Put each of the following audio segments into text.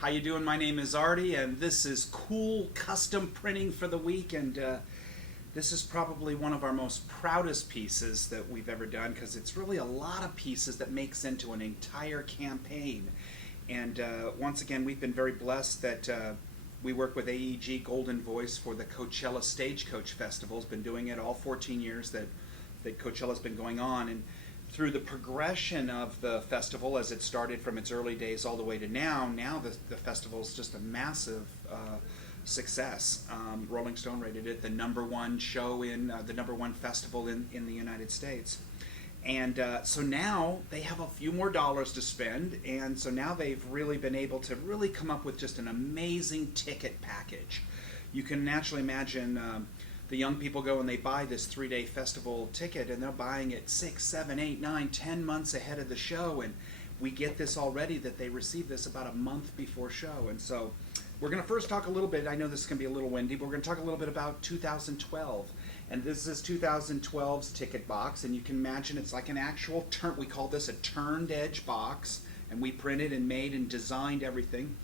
How you doing? My name is Artie, and this is Cool Custom Printing for the Week, and this is probably one of our most proudest pieces that we've ever done, because it's really a lot of pieces that makes into an entire campaign. And once again, we've been very blessed that we work with AEG Golden Voice for the Coachella Stagecoach Festival. It's been doing it all 14 years that Coachella's been going on, and through the progression of the festival, as it started from its early days all the way to now the festival is just a massive success. Rolling Stone rated it the #1 show in the #1 festival in the United States. And so now they have a few more dollars to spend, and so now they've really been able to really come up with just an amazing ticket package. You can naturally imagine the young people go and they buy this 3-day festival ticket, and they're buying it 6, 7, 8, 9, 10 months ahead of the show, and we get this already that they receive this about a month before show. And so we're going to first talk a little bit, I know this is going to be a little windy, but we're going to talk a little bit about 2012. And this is 2012's ticket box, and you can imagine it's like an actual turn. We call this a turned edge box, and we printed and made and designed everything.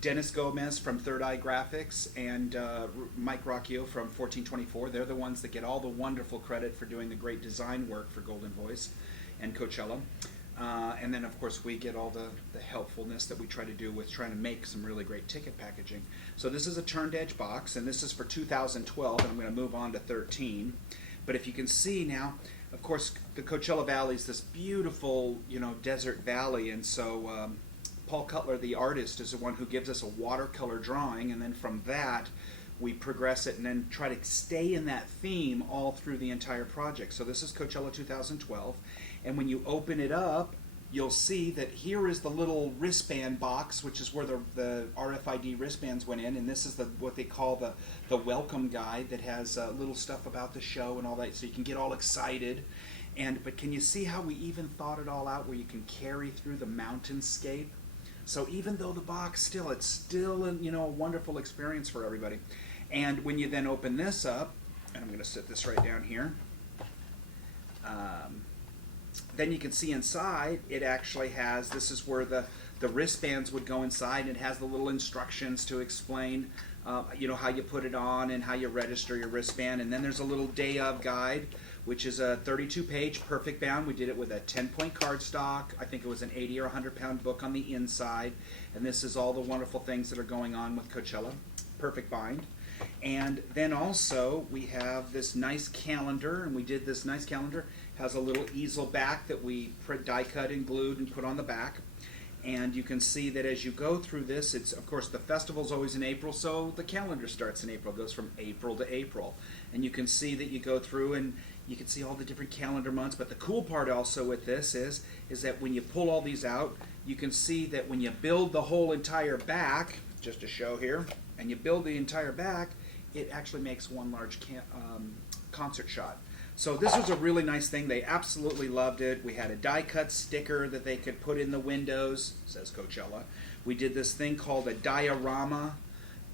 Dennis Gomez from Third Eye Graphics and Mike Rocchio from 1424, they're the ones that get all the wonderful credit for doing the great design work for Golden Voice and Coachella. And then, of course, we get all the helpfulness that we try to do with trying to make some really great ticket packaging. So this is a turned edge box, and this is for 2012, and I'm going to move on to 13. But if you can see now, of course, the Coachella Valley is this beautiful, desert valley, and so Paul Cutler, the artist, is the one who gives us a watercolor drawing, and then from that we progress it and then try to stay in that theme all through the entire project. So this is Coachella 2012, and when you open it up, you'll see that here is the little wristband box, which is where the RFID wristbands went in, and this is what they call the welcome guide that has little stuff about the show and all that, so you can get all excited. But can you see how we even thought it all out, where you can carry through the mountainscape? So even though the box it's still a wonderful experience for everybody. And when you then open this up, and I'm going to set this right down here, then you can see inside it actually has, this is where the wristbands would go inside, and it has the little instructions to explain how you put it on and how you register your wristband. And then there's a little day of guide, which is a 32-page perfect bound. We did it with a 10-point cardstock. I think it was an 80 or 100-pound book on the inside. And this is all the wonderful things that are going on with Coachella. Perfect bind. And then also we have this nice calendar, and we did this nice calendar. It has a little easel back that we die cut and glued and put on the back. And you can see that as you go through this, it's, of course, the festival's always in April, so the calendar starts in April. It goes from April to April. And you can see that you go through and you can see all the different calendar months. But the cool part also with this is that when you pull all these out, you can see that when you build the whole entire back, just to show here, and you build the entire back, it actually makes one large concert shot. So this was a really nice thing. They absolutely loved it. We had a die-cut sticker that they could put in the windows, says Coachella. We did this thing called a diorama,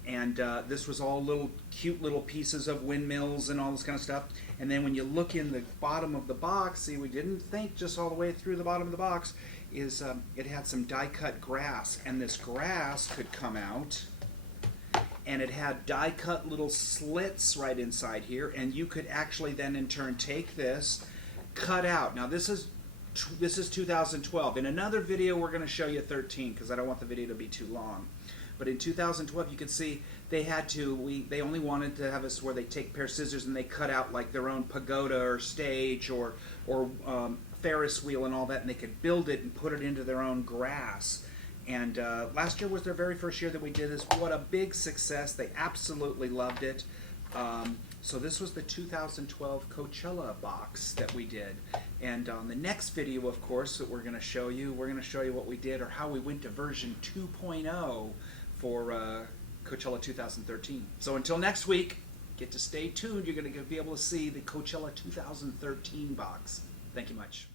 and this was all little cute little pieces of windmills and all this kind of stuff. And then when you look in the bottom of the box, see, we didn't think just all the way through the bottom of the box, is it had some die-cut grass, and this grass could come out, and it had die-cut little slits right inside here, and you could actually then in turn take this, cut out. Now this is 2012. In another video we're going to show you 13, because I don't want the video to be too long. But in 2012 you can see they only wanted to have us where they take a pair of scissors and they cut out like their own pagoda or stage or Ferris wheel and all that, and they could build it and put it into their own grass. And last year was their very first year that we did this. What a big success. They absolutely loved it. So this was the 2012 Coachella box that we did. And on the next video, of course, that we're going to show you what we did, or how we went to version 2.0 for Coachella 2013. So until next week, get to stay tuned. You're going to be able to see the Coachella 2013 box. Thank you much.